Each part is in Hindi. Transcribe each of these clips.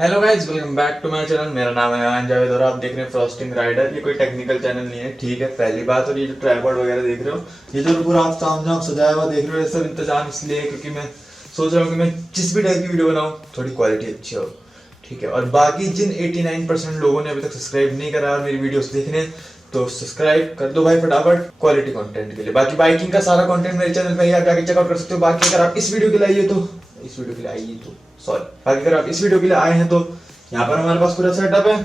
Hello guys, welcome back to my channel. मेरा नाम है आन जावेद और आप देख रहे हैं फ्रॉस्टिंग राइडर। ये कोई टेक्निकल चैनल नहीं है, ठीक है, पहली बात। और ये जो ट्राइपॉड वगैरह देख रहे हो, ये जो पूरा आप तामझाम सजाया हुआ देख रहे हो, ये सब इंतजाम इसलिए क्योंकि मैं सोच रहा हूँ कि मैं जिस भी टाइप की वीडियो बनाऊँ थोड़ी क्वालिटी अच्छी हो, ठीक है। और बाकी जिन 89% लोगों ने अभी तक सब्सक्राइब नहीं करा और मेरी वीडियोस देखने, तो सब्सक्राइब कर दो भाई फटाफट क्वालिटी कंटेंट के लिए। बाकी बाइकिंग का सारा कंटेंट मेरे चैनल पे ही आप जाके चेकआउट कर सकते हो। बाकी अगर आप इस वीडियो के लिए आइए तो बाकी अगर आप इस वीडियो के लिए आए हैं तो यहाँ पर हमारे पास पूरा सेटअप है।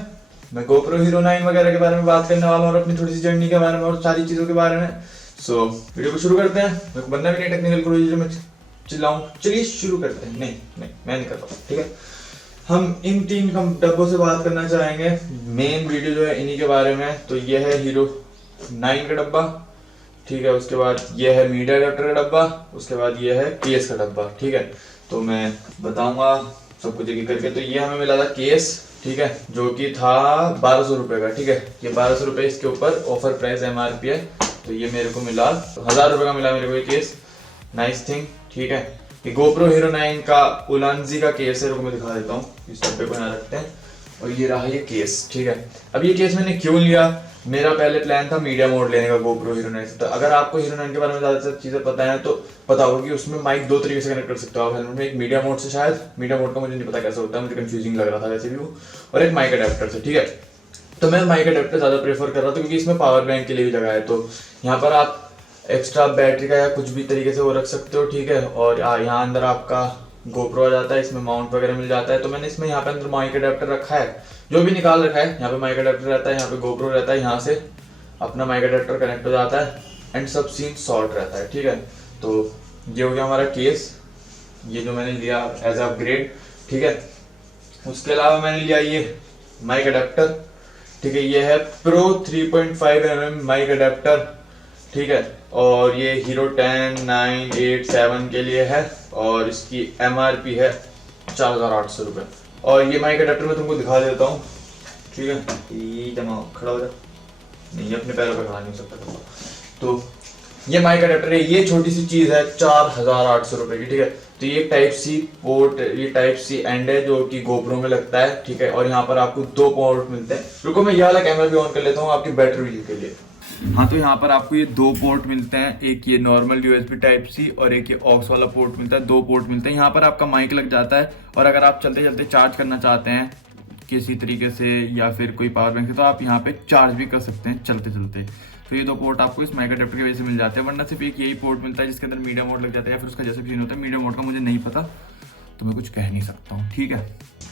मैं GoPro Hero 9 वगैरह के बारे में बात करने वाला हूँ और अपनी थोड़ी सी जर्नी के बारे में और सारी चीज़ों के बारे में। सो वीडियो को शुरू करते हैं। मेरे को बनना भी नहीं टेक्निकल करो जो मैं चिल्लाऊँ। चलिए शुरू करते हैं। नहीं मैं नहीं कर रहा हूँ, ठीक है। हम इन तीन डब्बों से बात करना चाहेंगे। मेन वीडियो जो है इन्हीं के बारे में। तो ये है Hero 9 का डब्बा, ठीक है। उसके बाद ये है मीडिया अडेप्टर का डब्बा, उसके बाद ये है केस का डब्बा, ठीक है। तो मैं बताऊंगा सब कुछ एक करके। तो ये हमें मिला था केस, ठीक है, जो कि था 1200 रुपये का, ठीक है। ये 1200 रुपये इसके ऊपर ऑफर प्राइस MRP है। तो ये मेरे को मिला 1000 रुपये का मिला मेरे को ये केस। नाइस थिंग, ठीक है। ये GoPro Hero 9 का उलानजी का केस है, मैं दिखा देता हूँ। इस डब्बे को यहाँ रखते हैं और ये रहा ये केस, ठीक है। अब ये केस मैंने क्यों लिया, मेरा पहले प्लान था मीडिया मोड लेने का GoPro Hero 9 से। तो अगर आपको Hero 9 के बारे में ज़्यादा चीज़ें पता है तो पता होगा कि उसमें माइक दो तरीके से कनेक्ट कर सकते हो आप हेलमेट में। एक मीडिया मोड से, शायद मीडिया मोड का मुझे नहीं पता कैसे होता है, मुझे कंफ्यूजिंग लग रहा था वैसे भी वो, और एक माइक अडेप्टर से, ठीक है। तो मैं माइक अडेप्टर ज़्यादा प्रेफर कर रहा था क्योंकि इसमें पावर बैंक के लिए भी जगह है। तो यहाँ पर आप एक्स्ट्रा बैटरी का या कुछ भी तरीके से वो रख सकते हो, ठीक है। और यहाँ अंदर आपका GoPro आ जाता है, इसमें माउंट वगैरह मिल जाता है। तो मैंने इसमें यहाँ पे अंदर माइक अडेप्टर रखा है, जो भी निकाल रखा है। यहाँ पे माइक अडेप्टर रहता है, यहाँ पे GoPro रहता है, यहाँ से अपना माइक अडेप्टर कनेक्ट हो जाता है एंड सब सीन सॉर्ट रहता है, ठीक है। तो ये हो गया हमारा केस, ये जो मैंने लिया एज अपग्रेड, ठीक है। उसके अलावा मैंने लिया ये माइक अडेप्टर, ठीक है। ये है Pro 3.5mm माइक अडेप्टर, ठीक है। और ये Hero 10, 9, 8, 7 के लिए है और इसकी MRP है 4800 रुपये। और ये माइक अडेप्टर मैं तुमको दिखा देता हूँ, ठीक है। ये जमा खड़ा हो जाए, नहीं अपने पैरों पर खड़ा नहीं हो सकता। तो ये माइक अडेप्टर है, ये छोटी सी चीज़ है 4800 रुपये की, ठीक है। तो ये टाइप सी पोर्ट, ये टाइप सी एंड है जो कि GoPro में लगता है, ठीक है। और यहाँ पर आपको दो पोर्ट मिलते हैं। रुको मैं ये वाला कैमरा भी ऑन कर लेता हूँ आपकी बैटरी व्यू के लिए। हाँ, तो यहाँ पर आपको ये दो पोर्ट मिलते हैं, एक ये नॉर्मल USB टाइप सी और एक ये ऑक्स वाला पोर्ट मिलता है। दो पोर्ट मिलते हैं, यहाँ पर आपका माइक लग जाता है। और अगर आप चलते चलते चार्ज करना चाहते हैं किसी तरीके से या फिर कोई पावर बैंक से, तो आप यहाँ पे चार्ज भी कर सकते हैं चलते चलते। तो ये दो पोर्ट आपको इस माइक अडेप्टर की वजह से मिल जाते हैं, वरना सिर्फ एक यही पोर्ट मिलता है जिसके अंदर मीडिया मोड लग जाता है या फिर उसका जैसे भी सीन होता है। मीडिया मोड का मुझे नहीं पता, तो मैं कुछ कह नहीं सकता हूँ, ठीक है।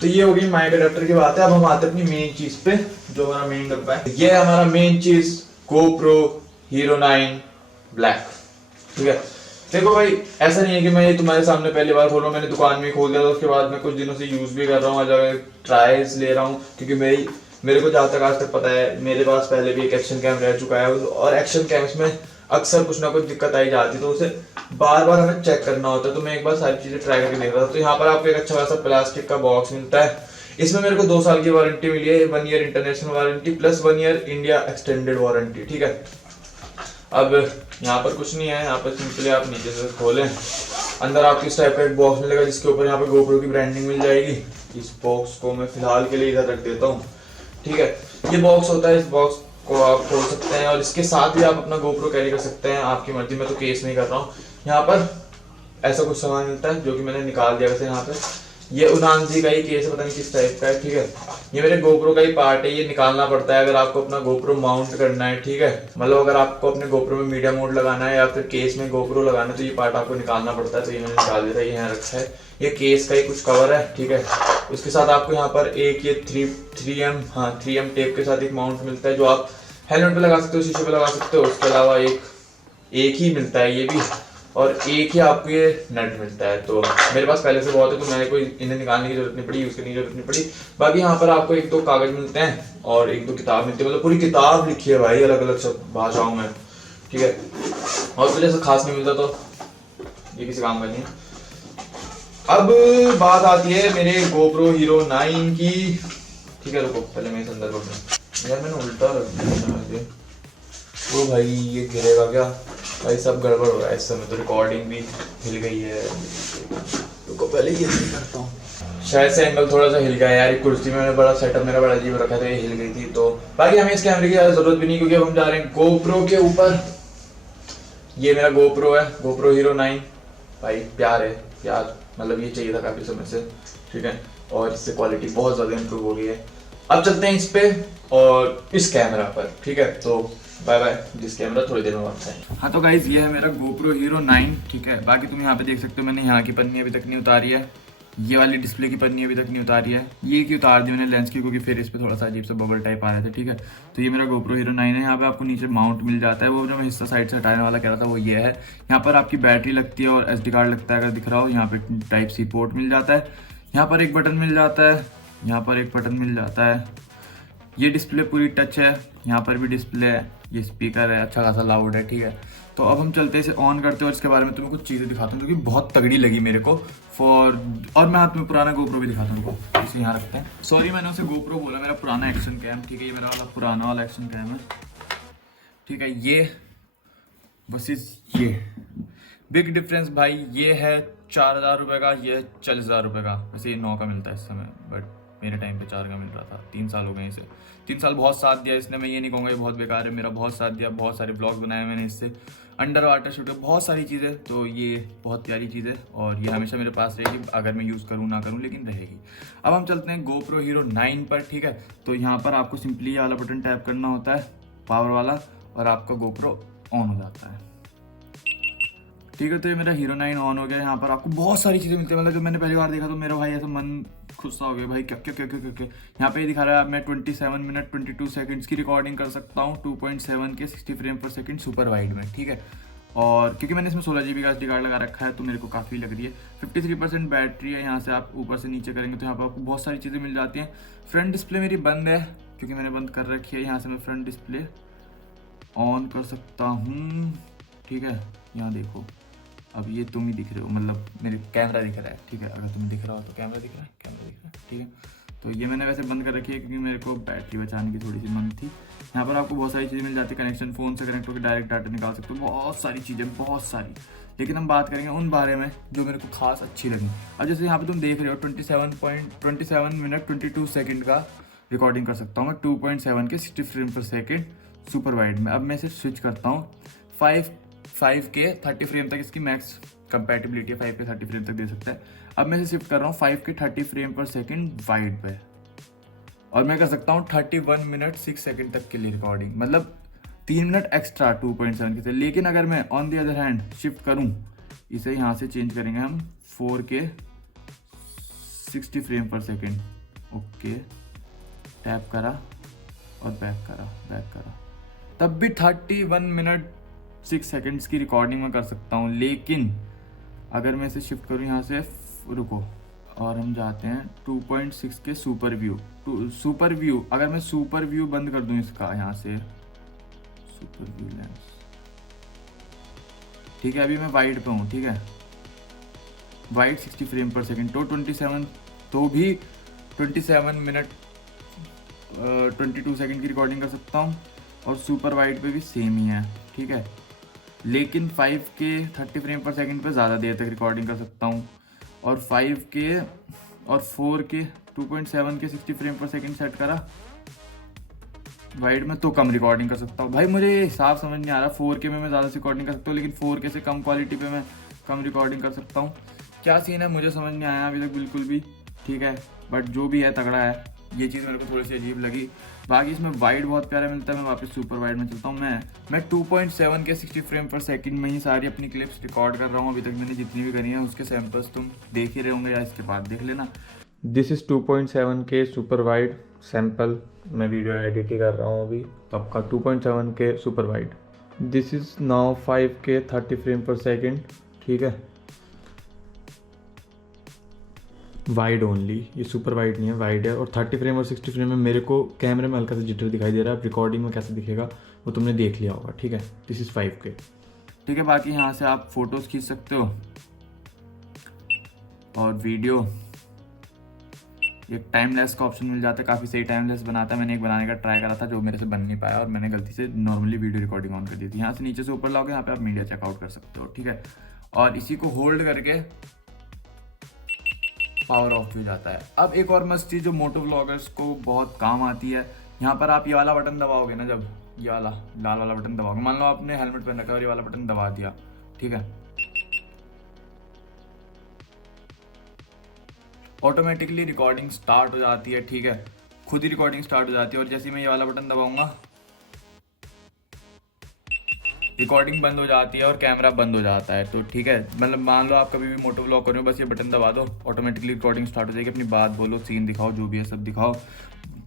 तो ये हो गई माइक अडेप्टर की बात है। अब हम आते हैं अपनी मेन चीज पे, जो हमारा मेन डब्बा है। ये है हमारा मेन चीज GoPro Hero 9 ब्लैक, ठीक है। देखो भाई, ऐसा नहीं है कि मैं ये तुम्हारे सामने पहली बार खोल रहा हूँ। मैंने दुकान में खोल दिया था, उसके बाद मैं कुछ दिनों से यूज भी कर रहा हूँ, जगह ट्रायल्स ले रहा हूँ। क्योंकि मेरे को जहाँ तक आज तक पता है, मेरे पास पहले भी एक एक्शन कैम रह चुका है और एक्शन कैम्स में अक्सर कुछ ना कुछ दिक्कत आई जाती है, तो उसे बार बार हमें चेक करना होता है। तो मैं एक बार सारी चीजें ट्राई करके देख रहा था। तो यहाँ पर आपको एक अच्छा खासा प्लास्टिक का बॉक्स मिलता है। इसमें मेरे को 2 साल की वारंटी मिली है, 1 year international warranty plus 1 year India extended warranty, ठीक है। अब यहाँ पर कुछ नहीं है, यहाँ पर सिंपली आप नीचे से खोलें, अंदर आपको इस टाइप का एक बॉक्स मिलेगा जिसके ऊपर यहाँ पे GoPro की ब्रांडिंग मिल जाएगी। इस बॉक्स को मैं फिलहाल के लिए इधर रख देता हूँ, ठीक है। ये बॉक्स होता है, इस बॉक्स को आप खोल सकते हैं और इसके साथ भी आप अपना GoPro कैरी कर सकते हैं, आपकी मर्जी। मैं तो केस नहीं कर रहा हूँ। यहाँ पर ऐसा कुछ सामान मिलता है जो कि मैंने निकाल दिया वैसे। यहाँ पे ये उनानजी का ही केस है, पता नहीं किस टाइप का है, ठीक है। ये मेरे GoPro का ही पार्ट है, ये निकालना पड़ता है अगर आपको अपना GoPro माउंट करना है, ठीक है। मतलब अगर आपको अपने GoPro में मीडिया मोड लगाना है या फिर केस में GoPro लगाना है तो ये पार्ट आपको निकालना पड़ता है। तो ये मैंने निकाल दिया था, ये यहाँ रखा है। ये केस का ही कुछ कवर है, ठीक है। उसके साथ आपको यहाँ पर एक ये 3M टेप के साथ एक माउंट मिलता है जो आप हेलमेट पे लगा सकते हो, शीशे पे लगा सकते हो। उसके अलावा एक ही मिलता है ये भी, और एक ही आपको ये नट मिलता है। तो मेरे पास पहले से बहुत है, तो मैंने कोई इन्हें निकालने की जरूरत नहीं पड़ी, यूज करने की जरूरत नहीं पड़ी। बाकी यहाँ पर आपको 1-2 कागज मिलते हैं और 1-2 किताब मिलती है, मतलब पूरी किताब लिखी है भाई अलग अलग सब भाषाओं में, ठीक है। और कुछ ऐसा खास नहीं मिलता, तो ये किसी काम का नहीं है। अब बात आती है मेरे GoPro Hero 9 की, ठीक है। रुको पहले मैं इस अंदर कर यार, मैंने उल्टा रख दिया। ओ भाई ये गिरेगा क्या भाई, सब गड़बड़ हो रहा है इस समय। तो रिकॉर्डिंग भी हिल गई है। रुको पहले ये करता हूँ। शायद से एंगल थोड़ा सा हिल गया यार, एक कुर्सी में मैंने बड़ा सेटअप मेरा बड़ा अजीब रखा था, ये हिल गई थी। तो बाकी हमें इस कैमरे की ज़्यादा ज़रूरत भी नहीं, क्योंकि अब हम जा रहे हैं गोप्रो के ऊपर। ये मेरा गोप्रो है, गोप्रो हीरो 9। भाई प्यार है, प्यार मतलब ये चाहिए था काफ़ी समय से, ठीक है। और इससे क्वालिटी बहुत ज़्यादा इंप्रूव हो गई है। अब चलते हैं इस पे और इस कैमरा पर, ठीक है। तो बाय बाय, जिस कैमरा थोड़ी देर में वापस आएंगे। हाँ तो गाइज ये है मेरा गोप्रो हीरो 9, ठीक है। बाकी तुम यहाँ पे देख सकते हो मैंने यहाँ की पन्नी अभी तक नहीं उतारी है, ये वाली डिस्प्ले की पन्नी अभी तक नहीं उतारी है। ये की उतार दी मैंने लेंस की, क्योंकि फिर इस पे थोड़ा सा अजीब सा बबल टाइप आ रहे थे, ठीक है। तो ये मेरा गोप्रो हीरो 9 है। यहाँ पे आपको नीचे माउंट मिल जाता है, वो जो मैं हिस्सा साइड से हटाने वाला कह रहा था वो ये है। यहाँ पर आपकी बैटरी लगती है और SD कार्ड लगता है, अगर दिख रहा हो। यहाँ पे टाइप C पोर्ट मिल जाता है, यहाँ पर एक बटन मिल जाता है, यहाँ पर एक बटन मिल जाता है। ये डिस्प्ले पूरी टच है, यहाँ पर भी डिस्प्ले है, ये स्पीकर है, अच्छा खासा लाउड है, ठीक है। तो अब हम चलते हैं, इसे ऑन करते हैं और इसके बारे में तुम्हें कुछ चीज़ें दिखाता हूँ, क्योंकि बहुत तगड़ी लगी मेरे को और मैं हाथ में पुराना गोप्रो भी दिखाता हूँ, इसे यहाँ रखते हैं। सॉरी मैंने उसे गोप्रो बोला, मेरा पुराना एक्शन कैम, ठीक है। ये मेरा वाला पुराना वाला एक्शन कैम है, ठीक है। ये बस ये बिग डिफरेंस भाई, ये है 4,000 रुपये का, ये है 40,000 रुपये का। वैसे ये 9 का मिलता है इस समय, बट मेरे टाइम पे 4 का मिल रहा था। 3 साल हो गए इसे, 3 साल बहुत साथ दिया इसने। मैं ये नहीं कहूँगा ये बहुत बेकार है, मेरा बहुत साथ दिया, बहुत सारे ब्लॉग्स बनाए मैंने इससे, अंडर वाटर शूट, बहुत सारी चीज़ें। तो ये बहुत प्यारी चीज़ है और ये हमेशा मेरे पास रहेगी, अगर मैं यूज़ करूँ ना करूँ, लेकिन रहेगी। अब हम चलते हैं गोप्रो हीरो 9 पर, ठीक है। तो यहाँ पर आपको सिंपली ये वाला बटन टैप करना होता है, पावर वाला, और आपका गोप्रो ऑन हो जाता है, ठीक है। तो ये मेरा हीरो 9 ऑन हो गया। यहाँ पर आपको बहुत सारी चीज़ें मिलती है, मतलब जब मैंने पहली बार देखा तो मेरा भाई ऐसा मन खुश सा हो गया, भाई क्या क्या क्या क्या क्या क्या। यहाँ पे दिखा रहा है मैं 27 मिनट 22 सेकंड्स की रिकॉर्डिंग कर सकता हूँ 2.7 के 60 फ्रेम पर सेकंड सुपर वाइड में, ठीक है। और क्योंकि मैंने इसमें 16 GB का SD कार्ड लगा रखा है, तो मेरे को काफ़ी लग रही है। 53% बैटरी है। यहाँ से आप ऊपर से नीचे करेंगे तो यहाँ पर आपको बहुत सारी चीज़ें मिल जाती हैं। फ्रंट डिस्प्ले मेरी बंद है, क्योंकि मैंने बंद कर रखी है। यहाँ से मैं फ्रंट डिस्प्ले ऑन कर सकता हूँ, ठीक है। यहाँ देखो, अब ये तुम ही दिख रहे हो, मतलब मेरे कैमरा दिख रहा है, ठीक है। अगर तुम्हें दिख रहा हो तो कैमरा दिख रहा है, कैमरा दिख रहा है, ठीक है। तो ये मैंने वैसे बंद कर रखी है, क्योंकि मेरे को बैटरी बचाने की थोड़ी सी मन थी। यहाँ पर आपको बहुत सारी चीज़ें मिल जाती है, कनेक्शन, फ़ोन से कनेक्ट होकर डायरेक्ट डाटा निकाल सकते हो, बहुत सारी चीज़ें, बहुत सारी। लेकिन हम बात करेंगे उन बारे में जो मेरे को खास अच्छी लगी। अब जैसे यहाँ पर तुम देख रहे हो 27 मिनट 22 सेकेंड का रिकॉर्डिंग कर सकता हूँ मैं 2.7 के 60 फ्रेम पर सेकेंड सुपर वाइड में। अब मैं इसे स्विच करता हूँ 5 के 30 फ्रेम तक, इसकी मैक्स कंपैटिबिलिटी है, 5 के 30 फ्रेम तक दे सकता है। अब मैं इसे शिफ्ट कर रहा हूँ 5 के 30 फ्रेम पर सेकंड वाइड पे, और मैं कर सकता हूँ 31 मिनट 6 सेकंड तक के लिए रिकॉर्डिंग, मतलब 3 मिनट एक्स्ट्रा 2.7 के से। लेकिन अगर मैं on the other hand shift करूँ, इसे यहाँ से चेंज करेंगे हम 4 के 60 फ्रेम पर सेकेंड, ओके, टैप करा और बैक करा, तब भी 31 मिनट 6 सेकंड्स की रिकॉर्डिंग में कर सकता हूँ। लेकिन अगर मैं इसे शिफ्ट करूँ यहाँ से, रुको, और हम जाते हैं 2.6 के सुपर व्यू। अगर मैं सुपर व्यू बंद कर दूँ इसका, यहाँ से सुपर व्यू लेंस, ठीक है। अभी मैं वाइड पे हूँ, ठीक है, वाइड 60 फ्रेम पर सेकेंड, तो 27 मिनट 22 सेकेंड की रिकॉर्डिंग कर सकता हूँ, और सुपर वाइड पे भी सेम ही है, ठीक है। लेकिन 5 के 30 फ्रेम पर सेकंड पे ज़्यादा देर तक रिकॉर्डिंग कर सकता हूँ, और 5 के और 4 के 2.7 के 60 फ्रेम पर सेकंड सेट करा वाइड में, तो कम रिकॉर्डिंग कर सकता हूँ। भाई मुझे ये हिसाब समझ नहीं आ रहा, 4K में मैं ज़्यादा रिकॉर्डिंग कर सकता हूँ, लेकिन 4K से कम क्वालिटी पे मैं कम रिकॉर्डिंग कर सकता हूँ। क्या सीन है मुझे समझ नहीं आया अभी तक बिल्कुल भी, ठीक है। बट जो भी है तगड़ा है, ये चीज़ मेरे को थोड़ी सी अजीब लगी। बाकी इसमें वाइड बहुत प्यारा मिलता है। मैं वापस सुपर वाइड में चलता हूँ। मैं 2.7 के 60 फ्रेम पर सेकंड में ही सारी अपनी क्लिप्स रिकॉर्ड कर रहा हूँ। अभी तक मैंने जितनी भी करी है उसके सैंपल्स तुम देख ही रहे होंगे, या इसके बाद देख लेना। दिस इज़ 2.7 के सुपर वाइड सैंपल, मैं वीडियो एडिट ही कर रहा हूँ अभी, तो आपका 2.7 के super wide. This is now 5 के 30 फ्रेम पर सेकेंड, ठीक है, वाइड ओनली, ये सुपर वाइड नहीं है, वाइड है। और 30 फ्रेम और 60 फ्रेम में मेरे को कैमरे में हल्का सा जिटर दिखाई दे रहा है। रिकॉर्डिंग में कैसे दिखेगा वो तुमने देख लिया होगा, ठीक है। दिस इज़ 5 के, ठीक है। बाकी यहाँ से आप फोटोज़ खींच सकते हो और वीडियो, एक टाइमलेस का ऑप्शन मिल जाता है, काफ़ी सही टाइमलेस बनाता है। मैंने एक बनाने का ट्राई करा था जो मेरे से बन नहीं पाया, और मैंने गलती से नॉर्मली वीडियो रिकॉर्डिंग ऑन कर दी थी। यहाँ से नीचे से ऊपर लाओगे, यहाँ पे आप मीडिया चेकआउट कर सकते हो, ठीक है। और इसी को होल्ड करके पावर ऑफ भी हो जाता है। अब एक और मस्त चीज़ जो मोटो व्लॉगर्स को बहुत काम आती है, यहाँ पर आप ये वाला बटन दबाओगे ना, जब ये वाला लाल वाला बटन दबाओगे, मान लो आपने हेलमेट पहन रखा है और ये वाला बटन दबा दिया, ठीक है, ऑटोमेटिकली रिकॉर्डिंग स्टार्ट हो जाती है, ठीक है, खुद ही रिकॉर्डिंग स्टार्ट हो जाती है। और जैसे ही मैं ये वाला बटन दबाऊंगा रिकॉर्डिंग बंद हो जाती है और कैमरा बंद हो जाता है। तो ठीक है, मतलब मान लो आप कभी भी मोटो व्लॉग कर रहे हो, बस ये बटन दबा दो, ऑटोमेटिकली रिकॉर्डिंग स्टार्ट हो जाएगी, अपनी बात बोलो, सीन दिखाओ, जो भी है सब दिखाओ,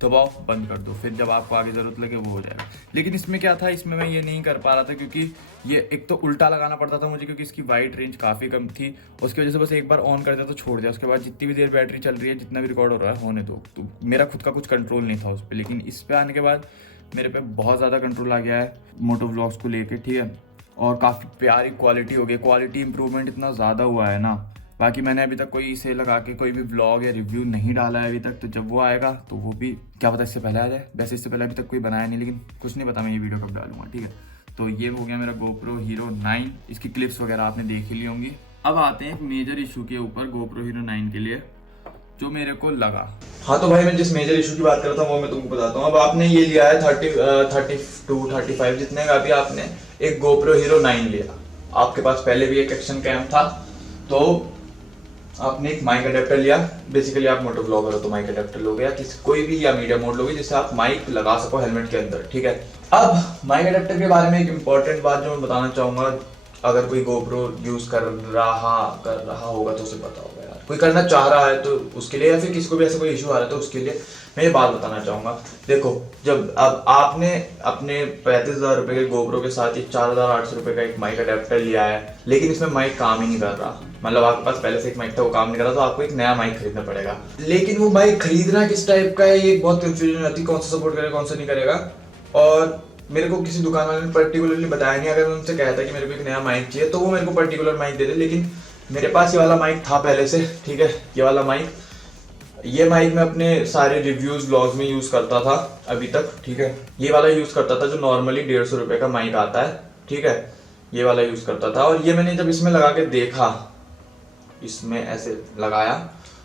दबाओ, बंद कर दो, फिर जब आपको आगे ज़रूरत लगे वो हो जाएगा। लेकिन इसमें क्या था, इसमें मैं ये नहीं कर पा रहा था क्योंकि ये एक तो उल्टा लगाना पड़ता था मुझे, क्योंकि इसकी वाइड रेंज काफ़ी कम थी, उसकी वजह से बस एक बार ऑन कर दिया तो छोड़ दिया, उसके बाद जितनी भी देर बैटरी चल रही है, जितना भी रिकॉर्ड हो रहा है होने दो। तो मेरा खुद का कुछ कंट्रोल नहीं था उस पर, लेकिन इस पर आने के बाद मेरे पे बहुत ज़्यादा कंट्रोल आ गया है मोटो व्लॉग्स को लेके, ठीक है, और काफ़ी प्यारी क्वालिटी हो गई, क्वालिटी इंप्रूवमेंट इतना ज़्यादा हुआ है ना। बाकी मैंने अभी तक कोई इसे लगा के कोई भी व्लॉग या रिव्यू नहीं डाला है अभी तक, तो जब वो आएगा तो वो भी क्या पता इससे पहले आ जाए। वैसे इससे पहले अभी तक कोई बनाया नहीं, लेकिन कुछ नहीं पता मैं ये वीडियो कब डालूंगा, ठीक है। तो ये हो गया मेरा GoPro Hero 9, इसकी क्लिप्स वगैरह आपने देख ही ली होंगी। अब आते हैं एक मेजर इशू के ऊपर GoPro Hero 9 के लिए जो मेरे को लगा। हाँ तो भाई मैं जिस मेजर इशू की बात कर रहा था वो मैं तुमको बताता हूँ। अब आपने ये लिया है 32-35 जितने का भी आपने एक GoPro Hero 9 लिया, आपके पास पहले भी एक एक्शन कैम था, तो आपने एक माइक अडेप्टर लिया। बेसिकली आप मोटो ब्लॉगर हो तो माइक अडेप्टर लोगे या किसी कोई भी या मीडिया मोड लोगे जिससे आप माइक लगा सको हेलमेट के अंदर, ठीक है। अब माइक अडेप्टर के बारे में एक इम्पॉर्टेंट बात जो मैं बताना चाहूँगा, अगर कोई GoPro यूज कर रहा होगा तो उसे पता होगा यार, कोई करना चाह रहा है तो उसके लिए, या फिर किसी को भी ऐसा कोई इशू आ रहा है तो उसके लिए मैं ये बात बताना चाहूँगा। देखो, जब अब आपने अपने 35,000 रुपये के GoPro के साथ ये 4,800 रुपये का एक माइक अडेप्टर लिया है, लेकिन इसमें माइक काम ही नहीं कर रहा, मतलब आपके पास पहले से एक माइक था वो काम नहीं कर रहा, तो आपको एक नया माइक खरीदना पड़ेगा। लेकिन वो माइक खरीदना किस टाइप का है ये बहुत कंफ्यूजन रहती है, कौन सा सपोर्ट करेगा कौन सा नहीं करेगा। और मेरे को किसी दुकान वाले ने पर्टिकुलरली बताया नहीं, अगर मैं उनसे कहता कि मेरे को एक नया माइक चाहिए तो वो मेरे को पर्टिकुलर माइक दे दे, लेकिन मेरे पास ये वाला माइक था पहले से, ठीक है। ये माइक मैं अपने सारे रिव्यूज व्लॉग्स में यूज करता था अभी तक, ठीक है। ये वाला यूज करता था जो नॉर्मली 150 रुपये का माइक आता है, ठीक है, ये वाला यूज करता था। और ये मैंने जब इसमें लगा के देखा, इसमें ऐसे लगाया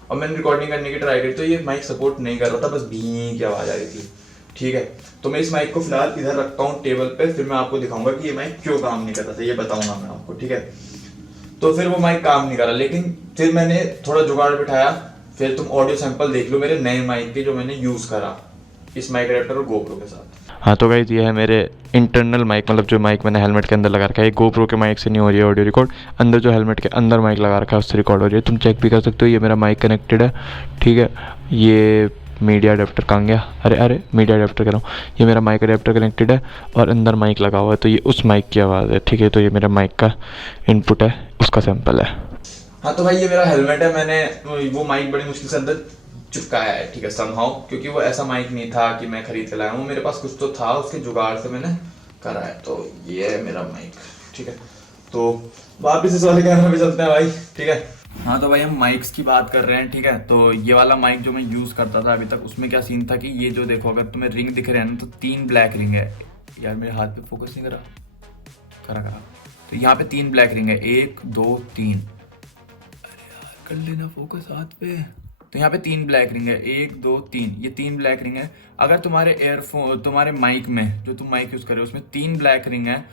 और मैंने रिकॉर्डिंग करने की ट्राई करी तो ये माइक सपोर्ट नहीं कर रहा था, बस भीं की आवाज आ रही थी, ठीक है। तो मैं इस माइक को फिलहाल इधर रखता हूँ टेबल पे, फिर मैं आपको दिखाऊंगा कि ये माइक क्यों काम नहीं कर रहा था, ये बताऊंगा मैं आपको, ठीक है। तो फिर वो माइक काम नहीं कर रहा, लेकिन फिर मैंने थोड़ा जुगाड़ बिठाया, फिर तुम ऑडियो सैंपल देख लो मेरे नए माइक के जो मैंने यूज करा इस माइक अडेप्टर और GoPro के साथ। हाँ तो गाइस ये है मेरे इंटरनल माइक, मतलब जो माइक मैंने हेलमेट के अंदर लगा रखा है। GoPro के माइक से नहीं हो रही है ऑडियो रिकॉर्ड, अंदर जो हेलमेट के अंदर माइक लगा रखा है उससे रिकॉर्ड हो रही है। तुम चेक भी कर सकते हो, ये मेरा माइक कनेक्टेड है, ठीक है। ये मीडिया अडेप्टर कहाँ गया, अरे मीडिया अडेप्टर कर रहा हूँ, ये मेरा माइक अडेप्टर कनेक्टेड है और अंदर माइक लगा हुआ है, तो ये उस माइक की आवाज़ है, ठीक है। तो ये मेरा माइक का इनपुट है, उसका सैंपल है। हाँ तो भाई ये मेरा हेलमेट है, मैंने वो माइक बड़ी मुश्किल से अंदर चिपकाया है, ठीक है, समहाउ, क्योंकि वो ऐसा माइक नहीं था कि मैं खरीद के लाया हूँ, मेरे पास कुछ तो था, उसके जुगाड़ से मैंने करा है। तो ये है मेरा माइक, ठीक है। तो वापिस इस वाले कैमरे पे चलते हैं भाई, ठीक है। हाँ तो भाई हम माइक्स की बात कर रहे हैं, ठीक है। तो ये वाला माइक जो मैं यूज़ करता था अभी तक, उसमें क्या सीन था कि ये जो देखो, अगर तुम्हें रिंग दिख रहे हैं ना, तो 3 ब्लैक रिंग है। यार मेरे हाथ पे फोकस नहीं करा। तो यहाँ पे 3 ब्लैक रिंग है, 1 2 3। अरे यार कर लेना फोकस हाथ पे। तो यहाँ पे 3 ब्लैक रिंग है, 1 2 3, ये 3 ब्लैक रिंग है। अगर तुम्हारे तुम्हारे माइक में जो तुम माइक यूज़ कर रहे हो उसमें 3 ब्लैक रिंग है,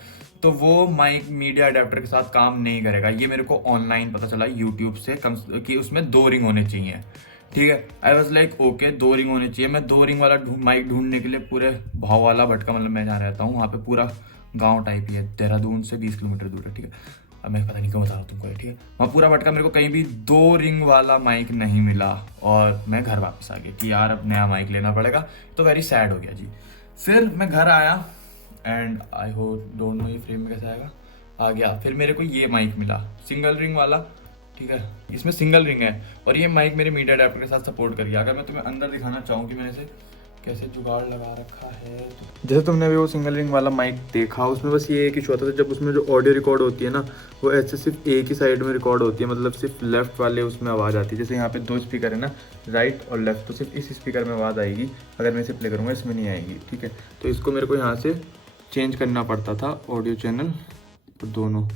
तो वो माइक मीडिया अडेप्टर के साथ काम नहीं करेगा। ये मेरे को ऑनलाइन पता चला यूट्यूब से, कि उसमें 2 रिंग होने चाहिए, ठीक है। I was like okay 2 ring होने चाहिए। मैं 2 रिंग वाला माइक ढूंढने के लिए पूरे भाव वाला भटका, मतलब मैं जहाँ रहता हूँ वहाँ पे पूरा गाँव टाइप ही है, देहरादून से 20 किलोमीटर दूर है, ठीक है। अब मैं पता नहीं क्यों बता रहा हूँ तुमको, ठीक है। वहाँ पूरा भटका, मेरे को कहीं भी 2 रिंग वाला माइक नहीं मिला और मैं घर वापस आ गया कि यार अब नया माइक लेना पड़ेगा। तो वेरी सैड हो गया जी। फिर मैं घर आया and I hope don't know ये फ्रेम में कैसे आएगा, आ गया। फिर मेरे को ये माइक मिला सिंगल रिंग वाला, ठीक है। इसमें सिंगल रिंग है और ये माइक मेरे मीडिया अडेप्टर के साथ सपोर्ट कर गया। अगर मैं तुम्हें अंदर दिखाना चाहूँ कि मैंने इसे कैसे जुगाड़ लगा रखा है, जैसे तुमने अभी वो सिंगल रिंग वाला माइक देखा, उसमें बस ये एक इशू आता था, जब उसमें जो ऑडियो रिकॉर्ड होती है ना, वो ऐसे सिर्फ एक ही साइड में रिकॉर्ड होती है, मतलब सिर्फ लेफ्ट वाले उसमें आवाज़ आती है। जैसे यहाँ पे 2 स्पीकर है ना, राइट और लेफ्ट, तो सिर्फ इस स्पीकर में आवाज़ आएगी, अगर मैं इसे प्ले करूँगा इसमें नहीं आएगी, ठीक है। तो इसको मेरे को यहाँ से चेंज करना पड़ता था ऑडियो चैनल दोनों,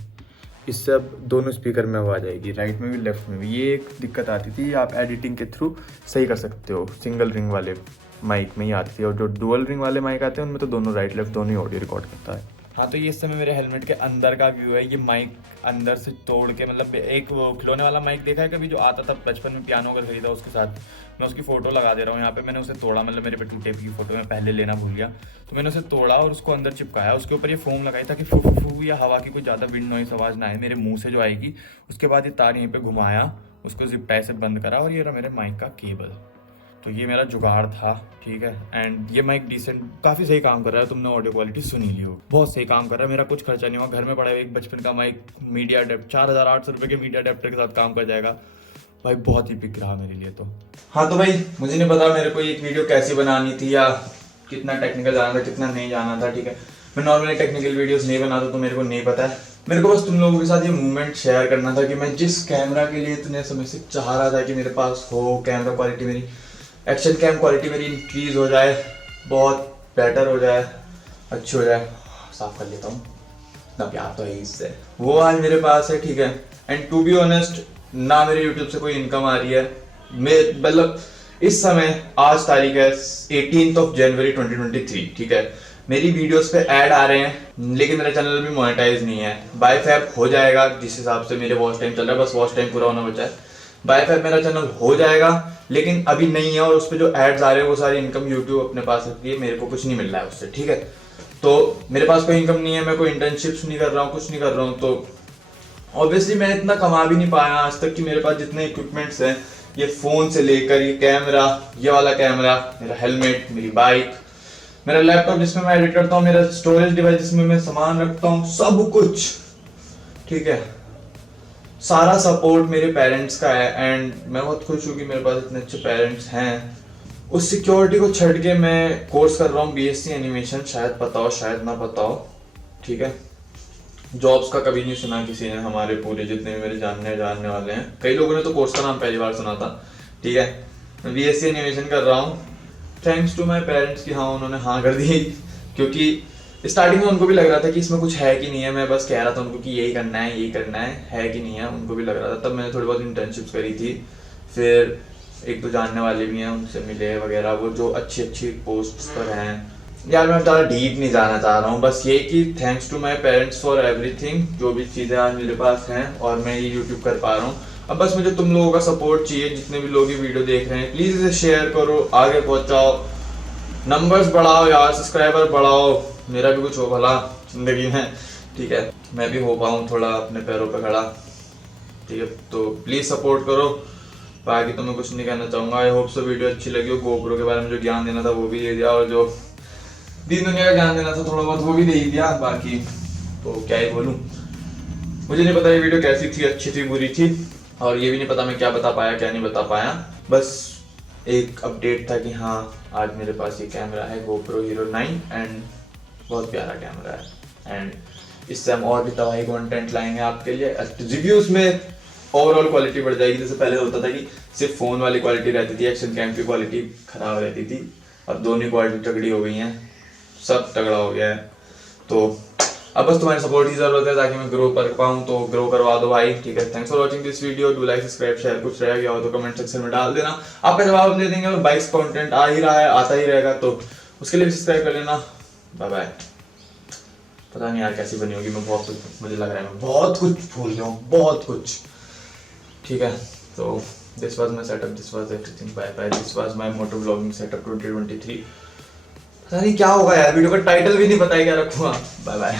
इससे अब दोनों स्पीकर में आवाज़ आएगी, राइट में भी लेफ्ट में भी। ये एक दिक्कत आती थी, आप एडिटिंग के थ्रू सही कर सकते हो। सिंगल रिंग वाले माइक में ही आती थी, और जो डुअल रिंग वाले माइक आते हैं उनमें तो दोनों राइट लेफ्ट दोनों ही ऑडियो रिकॉर्ड करता है। हाँ, तो ये इस समय मेरे हेलमेट के अंदर का व्यू है। ये माइक अंदर से तोड़ के, मतलब एक वो खिलौने वाला माइक देखा है कभी, जो आता था बचपन में, पियानो अगर खरीदा उसके साथ, मैं उसकी फ़ोटो लगा दे रहा हूँ यहाँ पे। मैंने उसे तोड़ा, मतलब मेरे पे 2 टेप की फ़ोटो मैं पहले लेना भूल गया, तो मैंने उसे तोड़ा और उसको अंदर चिपकाया। उसके ऊपर ये फोम लगाई ताकि फू फू फू या हवा की कोई ज़्यादा विंड नॉइस आवाज़ ना आए मेरे मुँह से जो आएगी। उसके बाद ये तार यहीं पर घुमाया, उसको जिप टाई से बंद करा, और ये रहा मेरे माइक का केबल। तो ये मेरा जुगाड़ था, ठीक है। एंड ये माइक डिसेंट, काफ़ी सही काम कर रहा है। तुमने ऑडियो क्वालिटी सुनी ली हो, बहुत सही काम कर रहा है। मेरा कुछ खर्चा नहीं हुआ, घर में पड़ा है एक बचपन का माइक, मीडिया अडेप्टर 4800 रुपये के मीडिया अडेप्टर के साथ काम कर जाएगा भाई। बहुत ही पिक रहा मेरे लिए तो। हाँ तो भाई, मुझे नहीं पता मेरे को एक वीडियो कैसी बनानी थी या कितना टेक्निकल जाना था कितना नहीं जाना था, ठीक है। मैं नॉर्मली टेक्निकल वीडियोस नहीं बनाता, तो मेरे को नहीं पता है। मेरे को बस तुम लोगों के साथ ये मूवमेंट शेयर करना था कि मैं जिस कैमरा के लिए इतने समय से चाह रहा था कि मेरे पास हो, कैमरा क्वालिटी मेरी, एक्शन कैम क्वालिटी मेरी इंक्रीज हो जाए, बहुत बेटर हो जाए, अच्छी हो जाए। साफ कर लेता हूँ ना, प्यार तो है इससे, वो आज मेरे पास है, ठीक है। एंड टू बी ऑनेस्ट, ना मेरे यूट्यूब से कोई इनकम आ रही है। मैं मतलब इस समय आज तारीख है 18 जनवरी 2023, ठीक है। मेरी वीडियोस पे ऐड आ रहे हैं, लेकिन मेरा चैनल भी मोनेटाइज नहीं है। बाय फैब हो जाएगा, जिस हिसाब से मेरे वॉच टाइम चल रहा है, बस वॉच टाइम पूरा होना बचा है। बाय फैब मेरा चैनल हो जाएगा, लेकिन अभी नहीं है। और उस पर जो एड्स आ रहे हैं वो सारी इनकम यूट्यूब अपने पास रखती है, मेरे को कुछ नहीं मिल रहा है उससे, ठीक है। तो मेरे पास कोई इनकम नहीं है, मैं कोई इंटर्नशिप्स नहीं कर रहा हूँ, कुछ नहीं कर रहा हूँ। तो ऑब्वियसली मैं इतना कमा भी नहीं पाया आज तक कि मेरे पास जितने इक्विपमेंट्स हैं, ये फ़ोन से लेकर ये कैमरा, ये वाला कैमरा, मेरा हेलमेट, मेरी बाइक, मेरा लैपटॉप जिसमें मैं एडिट करता हूँ, मेरा स्टोरेज डिवाइस जिसमें मैं सामान रखता हूँ, सब कुछ, ठीक है। सारा सपोर्ट मेरे पेरेंट्स का है। एंड मैं बहुत खुश हूँ कि मेरे पास इतने अच्छे पेरेंट्स हैं। उस सिक्योरिटी को छड़ के मैं कोर्स कर रहा हूँ BSc एनिमेशन, शायद पता हो शायद ना पता हो, ठीक है। जॉब्स का कभी नहीं सुना किसी ने, हमारे पूरे जितने भी मेरे जानने वाले हैं। कई लोगों ने तो कोर्स का नाम पहली बार सुना था, ठीक है। मैं BSc एनिमेशन कर रहा हूँ, थैंक्स टू माई पेरेंट्स कि हाँ उन्होंने हाँ कर दी, क्योंकि स्टार्टिंग में उनको भी लग रहा था कि इसमें कुछ है कि नहीं है। मैं बस कह रहा था उनको कि यही करना है, यही करना है कि नहीं है, उनको भी लग रहा था। तब मैंने थोड़ी बहुत इंटर्नशिप्स करी थी, फिर एक दो जानने वाले भी हैं, उनसे मिले वगैरह, वो जो अच्छी पोस्ट्स पर हैं। यार मैं ज़्यादा डीप नहीं जाना चाह रहा हूँ, बस ये कि thanks to my parents for everything, जो भी चीज़ें आज मेरे पास हैं और मैं ये यूट्यूब कर पा रहा हूँ। अब बस मुझे तुम लोगों का सपोर्ट चाहिए, जितने भी लोग ये वीडियो देख रहे हैं, प्लीज़ इसे शेयर करो, आगे पहुँचाओ, नंबर्स बढ़ाओ यार, सब्सक्राइबर बढ़ाओ, मेरा भी कुछ हो भला जिंदगी में, ठीक है। मैं भी हो पाऊँ थोड़ा अपने पैरों पर खड़ा, ठीक है। तो प्लीज़ सपोर्ट करो, बाकी तो मैं कुछ नहीं कहना चाहूँगा। आई होप सो वीडियो अच्छी लगी हो। गोप्रो के बारे में जो ज्ञान देना था वो भी दे दिया, और जो दीन दुनिया का ज्ञान देना था थोड़ा बहुत वो भी दे ही दिया। बाकी तो क्या ही बोलूँ, मुझे नहीं पता ये वीडियो कैसी थी, अच्छी थी बुरी थी, और ये भी नहीं पता मैं क्या बता पाया क्या नहीं बता पाया। बस एक अपडेट था कि हाँ आज मेरे पास ये कैमरा है, GoPro Hero 9, एंड बहुत प्यारा कैमरा है। एंड इससे हम और भी तबाही कंटेंट लाएंगे आपके लिए। रिव्यूज में ओवरऑल क्वालिटी बढ़ जाएगी। जैसे पहले होता था कि सिर्फ फ़ोन वाली क्वालिटी रहती थी, एक्शन कैम की क्वालिटी ख़राब रहती थी, अब दोनों क्वालिटी तगड़ी हो गई हैं, सब तगड़ा हो गया है। तो अब बस तुम्हारी सपोर्ट की जरूरत है ताकि मैं ग्रो कर पाऊँ, तो ग्रो करवा दो भाई, ठीक है। Thanks for watching this video, do like subscribe share, कुछ रह गया हो तो कमेंट सेक्शन में डाल देना, आपका जवाब दे देंगे। और बाइक्स कंटेंट आ ही रहा है, आता ही रहेगा, तो उसके लिए भी सब्सक्राइब कर लेना। Bye bye. पता नहीं यार कैसी बनी होगी, मैं बहुत कुछ, मुझे लग रहा है मैं बहुत कुछ भूल गया हूँ, बहुत कुछ, ठीक है। तो this was my setup, this was everything, bye bye. This was my motto vlogging setup 2023। पता नहीं क्या होगा यार, वीडियो का टाइटल भी नहीं पता है क्या रखूँगा। Bye bye.